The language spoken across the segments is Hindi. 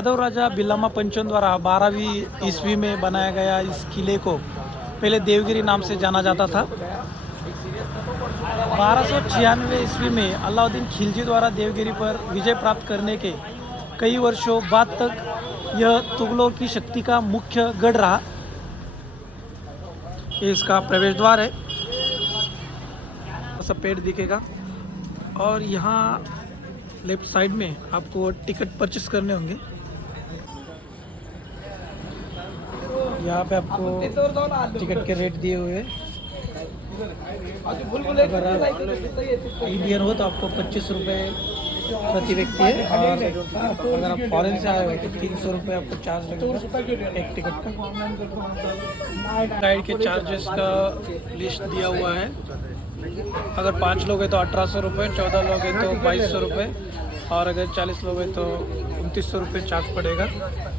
यादव राजा बिल्लामा पंचन द्वारा 12वीं ईस्वी में बनाया गया इस किले को पहले देवगिरी नाम से जाना जाता था। 1296 ईस्वी में अलाउद्दीन खिलजी द्वारा देवगिरी पर विजय प्राप्त करने के कई वर्षों बाद तक यह तुगलों की शक्ति का मुख्य गढ़ रहा। ये इसका प्रवेश द्वार है, सब पेड़ दिखेगा और यहाँ लेफ्ट साइड में आपको टिकट परचेस करने होंगे। यहाँ पे आपको टिकट के रेट दिए हुए हैं। अगर आप इंडियन हो तो आपको 25 रुपये प्रति व्यक्ति है, और अगर आप फॉरेन से आए हो तो 300 रुपये आपको चार्ज लगेगा एक टिकट का। गाइड के चार्जेस का लिस्ट दिया हुआ है। अगर 5 लोग हैं तो 1800 रुपये, 14 लोग हैं तो 2200 रुपये, और अगर 40 लोग हैं तो 2900 रुपये चार्ज पड़ेगा।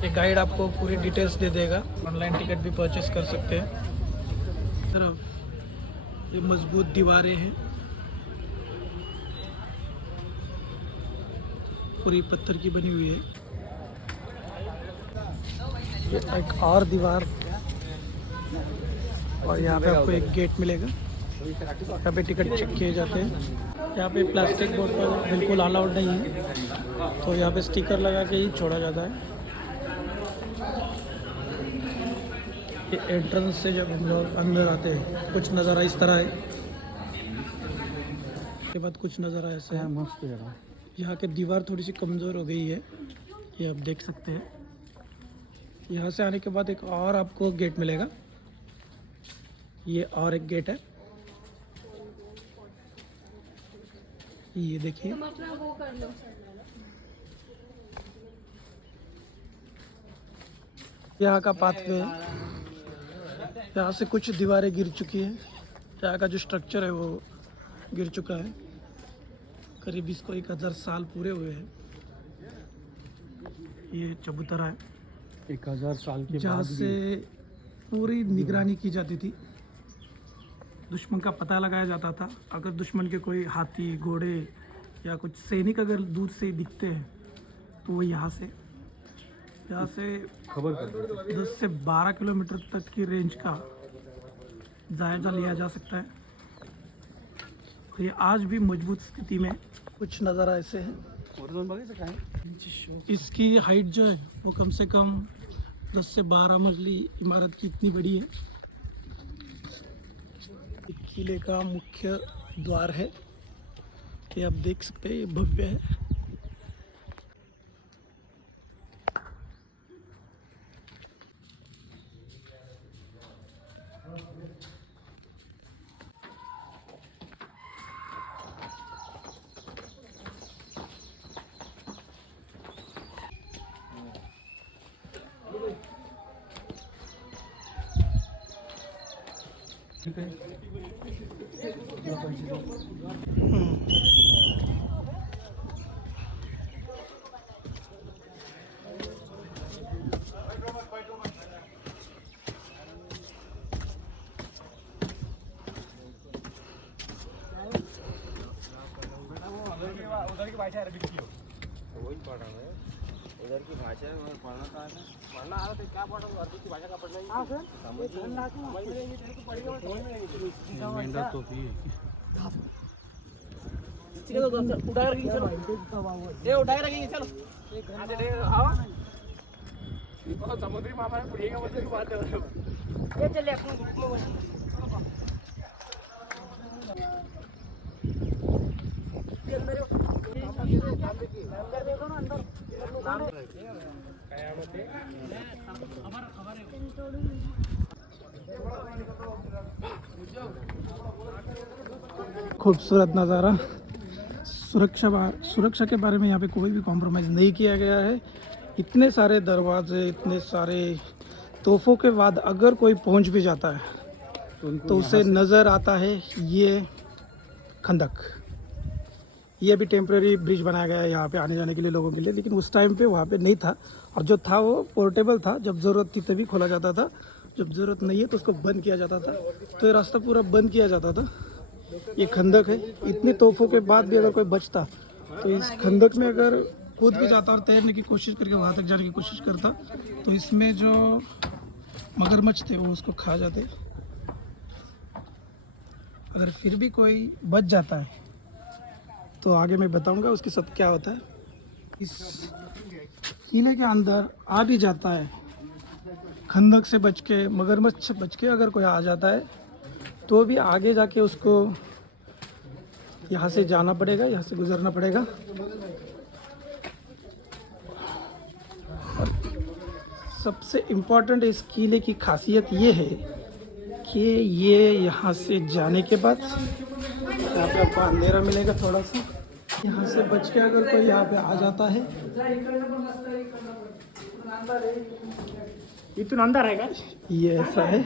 एक गाइड आपको पूरी डिटेल्स दे देगा। ऑनलाइन टिकट भी परचेस कर सकते हैं। तरफ ये मजबूत दीवारें हैं, पूरी पत्थर की बनी हुई है। ये एक और दीवार, और यहाँ पे आपको एक गेट मिलेगा। यहाँ पे टिकट चेक किए जाते हैं। यहाँ पे प्लास्टिक बोतल बिल्कुल अलाउड नहीं है, तो यहाँ पे स्टिकर लगा के ही छोड़ा जाता है। ये एंट्रेंस से जब हम लोग अंदर आते हैं कुछ नज़ारा इस तरह है, उसके बाद कुछ नज़ारा ऐसे है। मस्त है। यहाँ की दीवार थोड़ी सी कमज़ोर हो गई है, ये आप देख सकते हैं। यहाँ से आने के बाद एक और आपको गेट मिलेगा। ये और एक गेट है, ये देखिए। यहाँ का पाथवे है, यहाँ से कुछ दीवारें गिर चुकी हैं। यहाँ का जो स्ट्रक्चर है वो गिर चुका है। करीब इसको 1000 साल पूरे हुए हैं। ये चबूतरा है 1000 साल के जहाँ बाद से पूरी निगरानी की जाती थी, दुश्मन का पता लगाया जाता था। अगर दुश्मन के कोई हाथी, घोड़े या कुछ सैनिक अगर दूर से दिखते हैं तो वो यहाँ से खबर कर 10 से 12 किलोमीटर तक की रेंज का जायजा लिया जा सकता है। और ये आज भी मजबूत स्थिति में कुछ नज़ारा ऐसे है। इसकी हाइट जो है वो कम से कम 10 से 12 मंजिली इमारत की इतनी बड़ी है। किले का मुख्य द्वार है, ये आप देख सकते हैं, ये भव्य है। ठीक है। उधर की भाषा अरबिक की हो, वही पढ़ रहा है। उधर की भाषा है, मैं पढ़ना कहाँ है? पढ़ना आ रहा तो क्या पढ़ रहा हूँ? अरबिक की भाषा का पढ़ना ही है। सर समझ में नहीं तेरे को पढ़ेगा, समझ में नहीं। मेंढा तो भी उठा कर चलो, ये उठा कर रखेंगे। चलो आओ, बहुत समुद्री मामा है, पढ़िएगा मुझे बात है। ये चले अपने ग्रुप में खूबसूरत नज़ारा। सुरक्षा के बारे में यहाँ पे कोई भी कॉम्प्रोमाइज़ नहीं किया गया है। इतने सारे दरवाजे, इतने सारे तोहफों के बाद अगर कोई पहुँच भी जाता है तो उसे नज़र आता है ये खंदक। ये भी टेम्प्रेरी ब्रिज बनाया गया है यहाँ पे आने जाने के लिए लोगों के लिए, लेकिन उस टाइम पे वहाँ पे नहीं था, और जो था वो पोर्टेबल था। जब ज़रूरत थी तभी खोला जाता था, जब ज़रूरत नहीं है तो उसको बंद किया जाता था। तो ये रास्ता पूरा बंद किया जाता था। ये खंदक है। इतने तोहफों के बाद भी अगर कोई बचता तो इस खंदक में अगर कूद भी जाता और तैरने की कोशिश करके वहाँ तक जाने की कोशिश करता, तो इसमें जो मगरमच्छ थे वो उसको खा जाते। अगर फिर भी कोई बच जाता है तो आगे मैं बताऊंगा उसके साथ क्या होता है। इस किले के अंदर आ भी जाता है, खंदक से बच के, मगरमच्छ से बच के अगर कोई आ जाता है तो भी आगे जाके उसको यहाँ से जाना पड़ेगा, यहाँ से गुजरना पड़ेगा। सबसे इम्पोर्टेंट इस किले की खासियत ये है कि ये यहाँ से जाने के बाद यहाँ पे आपको अंधेरा मिलेगा थोड़ा सा, यहाँ से बच के अगर कोई यहाँ पे आ जाता है, इतन अंदर है क्या? ये ऐसा है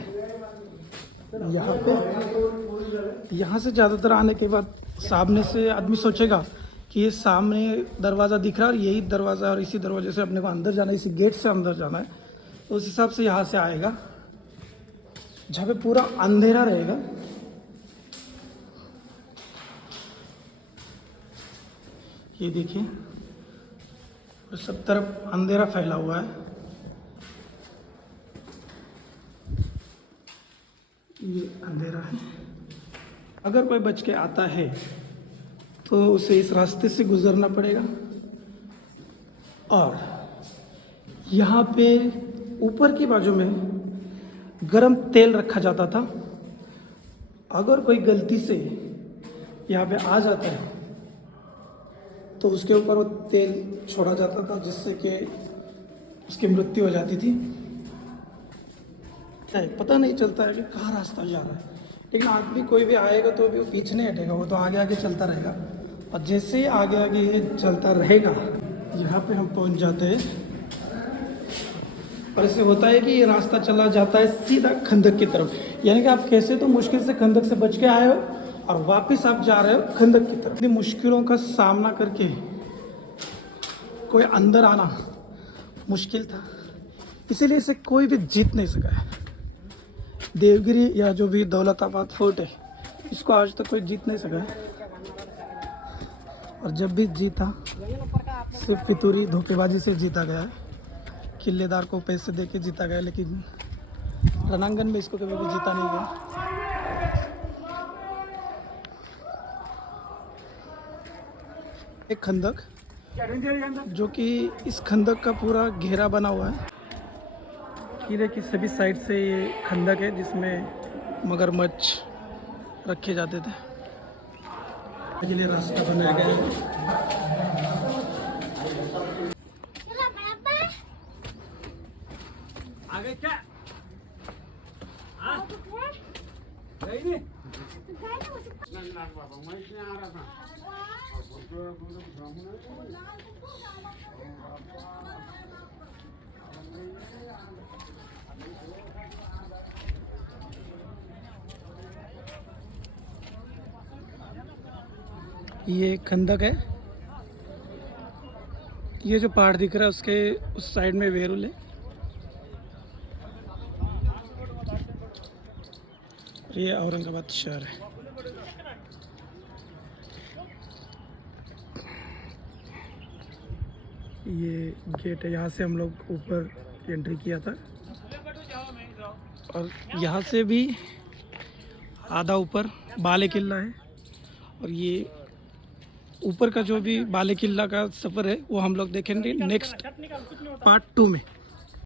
यहाँ पे। यहाँ से ज़्यादातर आने के बाद सामने से आदमी सोचेगा कि ये सामने दरवाज़ा दिख रहा है और यही दरवाज़ा और इसी दरवाजे से अपने को अंदर जाना है, इसी गेट से अंदर जाना है, तो उस हिसाब से यहाँ से आएगा जहाँ पे पूरा अंधेरा रहेगा। ये देखिए और सब तरफ अंधेरा फैला हुआ है। ये अंधेरा है। अगर कोई बच के आता है तो उसे इस रास्ते से गुजरना पड़ेगा। और यहाँ पे ऊपर की बाजू में गरम तेल रखा जाता था। अगर कोई गलती से यहाँ पे आ जाता है तो उसके ऊपर वो तेल छोड़ा जाता था, जिससे कि उसकी मृत्यु हो जाती थी। पता नहीं चलता है कि कहाँ रास्ता जा रहा है, लेकिन आदमी कोई भी आएगा तो भी वो पीछे नहीं हटेगा, वो तो आगे आगे चलता रहेगा। और जैसे ही आगे आगे ये चलता रहेगा, यहाँ पे हम पहुँच जाते हैं। और ऐसे होता है कि ये रास्ता चला जाता है सीधा खंदक की तरफ, यानी कि आप कैसे तो मुश्किल से खंदक से बच के आए हो और वापस आप जा रहे हो खंदक की तरफ। इतनी मुश्किलों का सामना करके कोई अंदर आना मुश्किल था, इसीलिए इसे कोई भी जीत नहीं सका है। देवगिरी या जो भी दौलताबाद फोर्ट है, इसको आज तक कोई जीत नहीं सका है। और जब भी जीता सिर्फ फितूरी धोखेबाजी से जीता गया है, किलेदार को पैसे दे के जीता गया, लेकिन रणांगन में इसको कभी भी जीता नहीं गया। एक खंदक जो कि इस खंदक का पूरा घेरा बना हुआ है। किले की सभी साइड से ये खंदक है जिसमें मगरमच्छ रखे जाते थे। इसके लिए रास्ता बनाया गया है। आगे क्या? ये खंदक है। ये जो पहाड़ दिख रहा है उसके उस साइड में वेरुल है। ये औरंगाबाद शहर है। ये गेट है, यहाँ से हम लोग ऊपर एंट्री किया था। और यहाँ से भी आधा ऊपर बाले किला है। और ये ऊपर का जो भी बाले किला का सफ़र है वो हम लोग देखेंगे नेक्स्ट पार्ट 2 में।